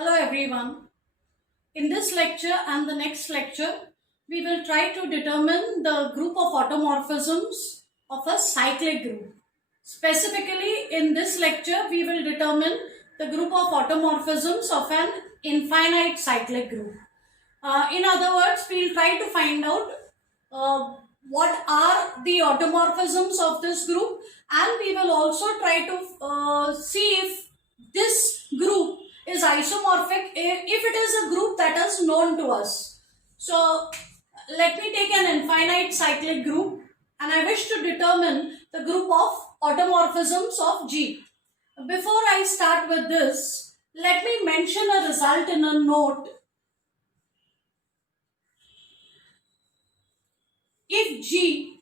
Hello everyone. In this lecture and the next lecture, we will try to determine the group of automorphisms of a cyclic group. Specifically, in this lecture, we will determine the group of automorphisms of an infinite cyclic group. In other words, we'll try to find out what are the automorphisms of this group, and we will also try to see if this group is isomorphic, if it is a group that is known to us. So let me take an infinite cyclic group and I wish to determine the group of automorphisms of G. Before I start with this, let me mention a result in a note. If G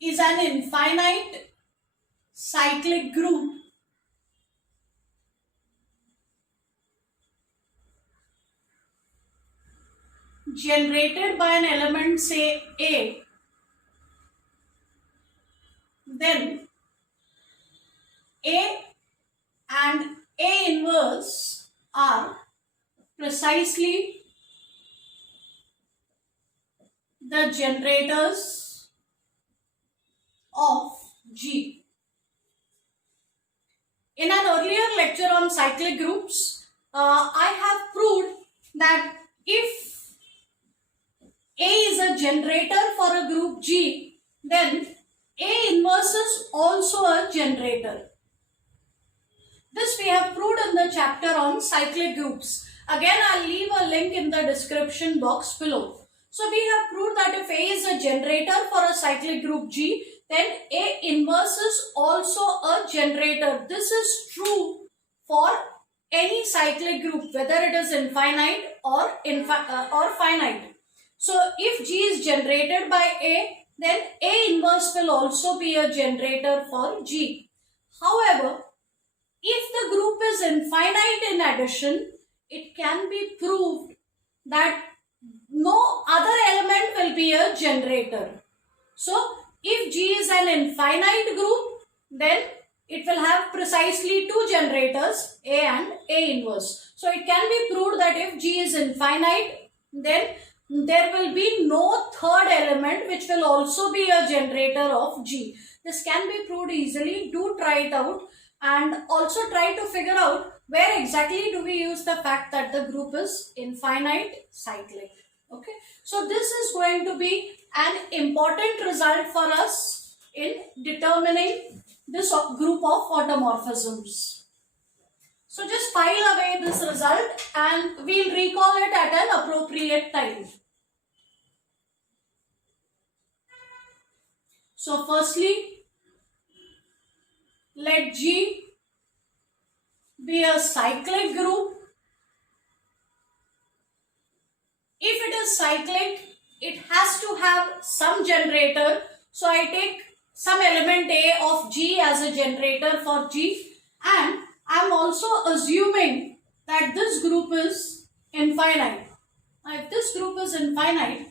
is an infinite cyclic group, generated by an element, say A, then A and A inverse are precisely the generators of G. In an earlier lecture on cyclic groups, I have proved that if A is a generator for a group G, then A inverse is also a generator. This we have proved in the chapter on cyclic groups. Again, I'll leave a link in the description box below. So we have proved that if A is a generator for a cyclic group G, then A inverse is also a generator. This is true for any cyclic group, whether it is infinite or finite. So if G is generated by A, then A inverse will also be a generator for G. However, if the group is infinite in addition, it can be proved that no other element will be a generator. So if G is an infinite group, then it will have precisely two generators, A and A inverse. So it can be proved that if G is infinite, then there will be no third element which will also be a generator of G. This can be proved easily. Do try it out and also try to figure out where exactly do we use the fact that the group is infinite cyclic. Okay, so this is going to be an important result for us in determining this group of automorphisms. So just file away this result and we'll recall it at an appropriate time. So firstly, let G be a cyclic group. If it is cyclic, it has to have some generator. So I take some element A of G as a generator for G, and I am also assuming that this group is infinite. Now if this group is infinite,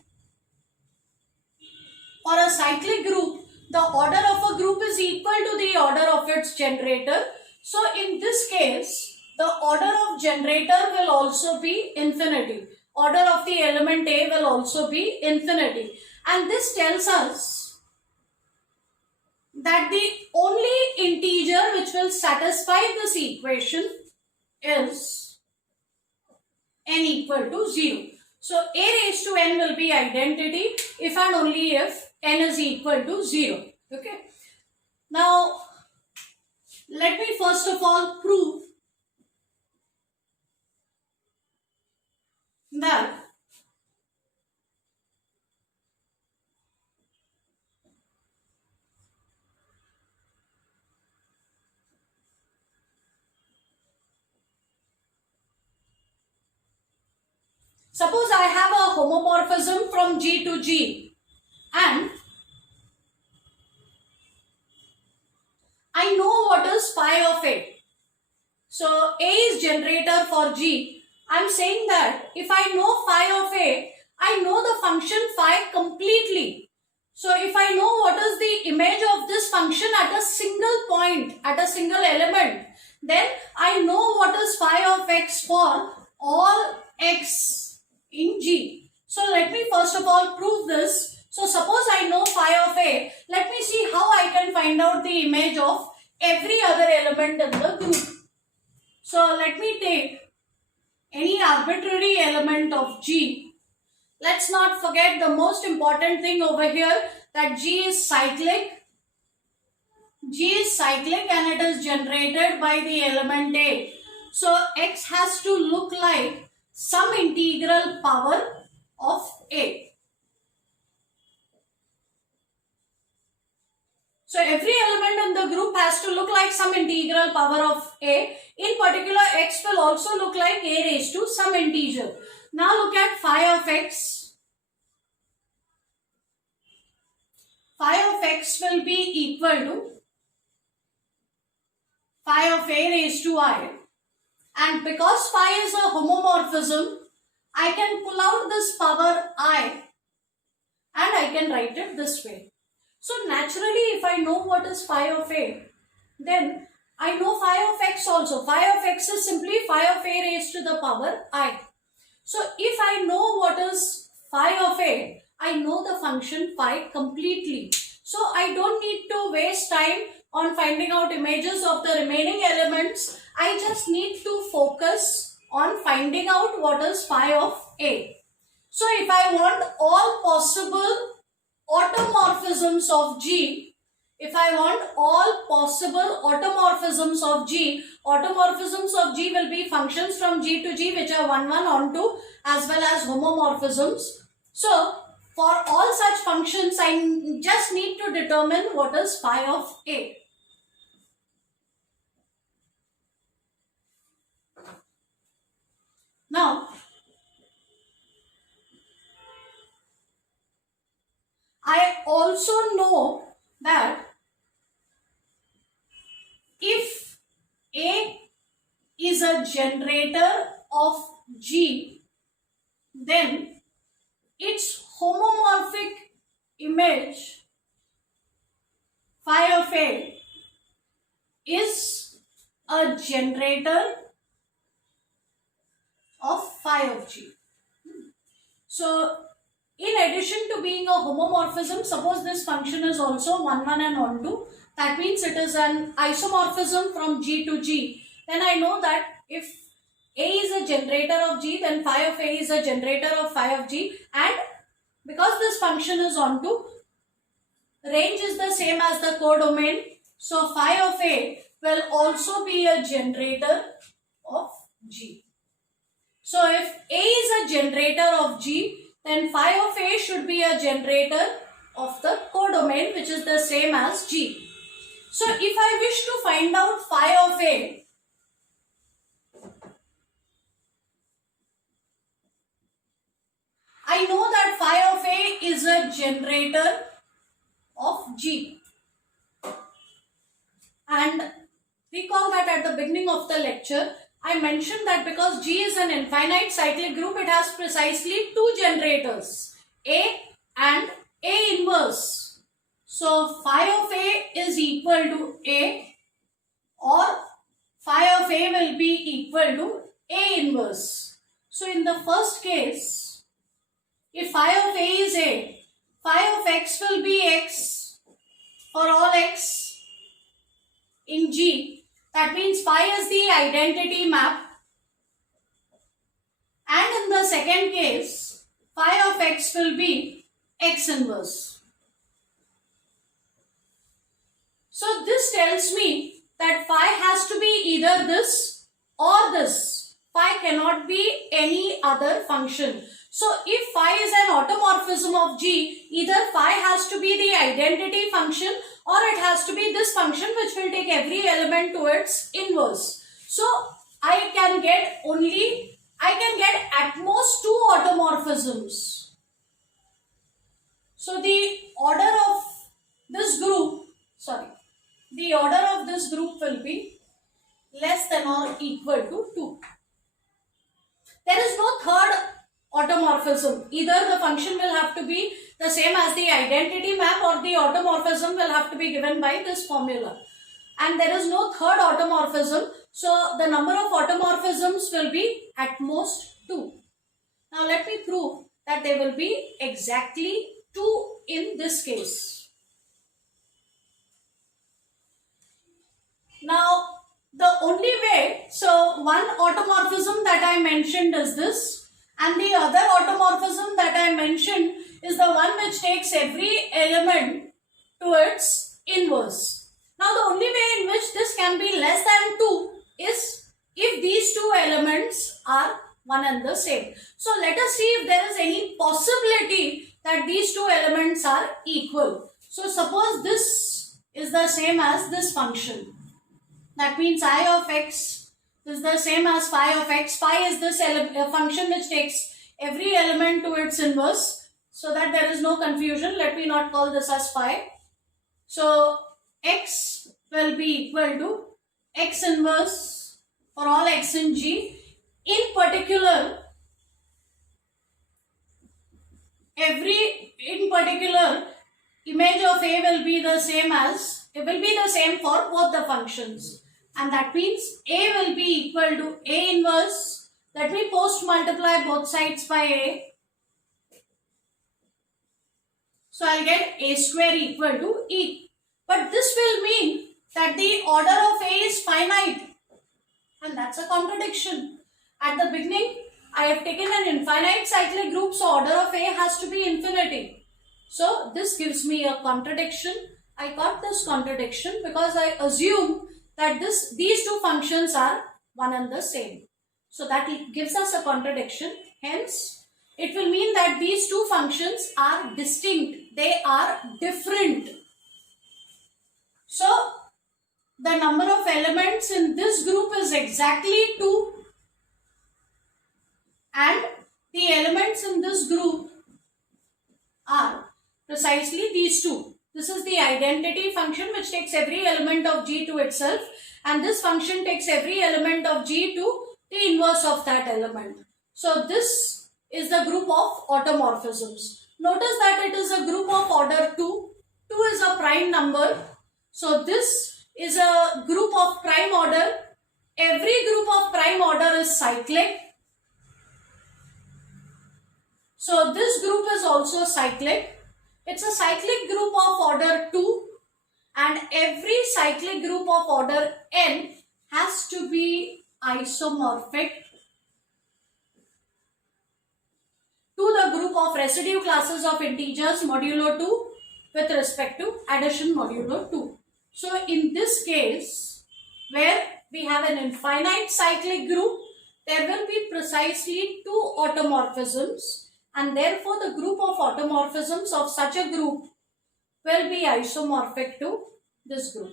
for a cyclic group, the order of a group is equal to the order of its generator. So in this case, the order of generator will also be infinity. Order of the element A will also be infinity. And this tells us that the only integer which will satisfy this equation is n equal to 0. So A raised to n will be identity if and only if n is equal to 0. Okay. Now, let me first of all prove that suppose I have a homomorphism from G to G and I know what is phi of A. So A is generator for G. I am saying that if I know phi of A, I know the function phi completely. So if I know what is the image of this function at a single point, at a single element, then I know what is phi of x for all x in G. So let me first of all prove this. So suppose I know phi of A, let me see how I can find out the image of every other element in the group. So let me take any arbitrary element of G. Let's not forget the most important thing over here, that G is cyclic. G is cyclic and it is generated by the element A. So x has to look like some integral power of A. So every element in the group has to look like some integral power of A. In particular, x will also look like A raised to some integer. Now look at phi of x. Phi of x will be equal to phi of A raised to I. And because phi is a homomorphism, I can pull out this power I and I can write it this way. So naturally, if I know what is phi of A, then I know phi of x also. Phi of x is simply phi of A raised to the power I. So if I know what is phi of A, I know the function phi completely. So I don't need to waste time on finding out images of the remaining elements. I just need to focus on finding out what is phi of A. So if I want all possible automorphisms of G, if I want all possible automorphisms of G will be functions from G to G which are 1, 1 onto, as well as homomorphisms. So for all such functions, I just need to determine what is phi of A. Now, I also know that if A is a generator of G, then its homomorphic image phi of A is a generator of phi of G. So in addition to being a homomorphism, suppose this function is also 1, 1 and onto, that means it is an isomorphism from G to G. Then I know that if A is a generator of G, then phi of A is a generator of phi of G, and because this function is onto, range is the same as the codomain, so phi of A will also be a generator of G. So if A is a generator of G, then phi of A should be a generator of the codomain, which is the same as G. So if I wish to find out phi of A, I know that phi of A is a generator of G. And recall that at the beginning of the lecture, I mentioned that because G is an infinite cyclic group, it has precisely two generators, A and A inverse. So phi of A is equal to A, or phi of A will be equal to A inverse. So in the first case, if phi of A is A, phi of x will be x for all x in G. That means phi is the identity map. And in the second case, phi of x will be x inverse. So this tells me that phi has to be either this or this. Phi cannot be any other function. So if phi is an automorphism of G, either phi has to be the identity function or it has to be this function which will take every element to its inverse. So I can get at most two automorphisms. So the order of this group will be less than or equal to 2. There is no third automorphism. Either the function will have to be the same as the identity map, or the automorphism will have to be given by this formula. And there is no third automorphism, so the number of automorphisms will be at most 2. Now let me prove that there will be exactly 2 in this case. Now the only way, so one automorphism that I mentioned is this, and the other automorphism that I mentioned is the one which takes every element to its inverse. Now the only way in which this can be less than 2 is if these two elements are one and the same. So let us see if there is any possibility that these two elements are equal. So suppose this is the same as this function. That means I of x is the same as phi of x. Phi is this function which takes every element to its inverse. So that there is no confusion, let me not call this as phi. So x will be equal to x inverse for all x in G. In particular, image of A will be the same for both the functions. And that means A will be equal to A inverse. Let me post multiply both sides by A. So I'll get A square equal to E. But this will mean that the order of A is finite. And that's a contradiction. At the beginning, I have taken an infinite cyclic group, so order of A has to be infinity. So this gives me a contradiction. I got this contradiction because I assume that these two functions are one and the same. So that gives us a contradiction. Hence, it will mean that these two functions are distinct. They are different. So the number of elements in this group is exactly 2. And the elements in this group are precisely these two. This is the identity function which takes every element of G to itself, and this function takes every element of G to the inverse of that element. So this is the group of automorphisms. Notice that it is a group of order 2. 2 is a prime number. So this is a group of prime order. Every group of prime order is cyclic. So this group is also cyclic. It's a cyclic group of order 2, and every cyclic group of order n has to be isomorphic to the group of residue classes of integers modulo 2 with respect to addition modulo 2. So in this case, where we have an infinite cyclic group, there will be precisely 2 automorphisms. And therefore, the group of automorphisms of such a group will be isomorphic to this group.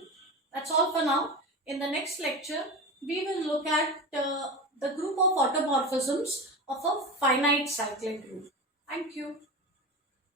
That's all for now. In the next lecture, we will look at the group of automorphisms of a finite cyclic group. Thank you.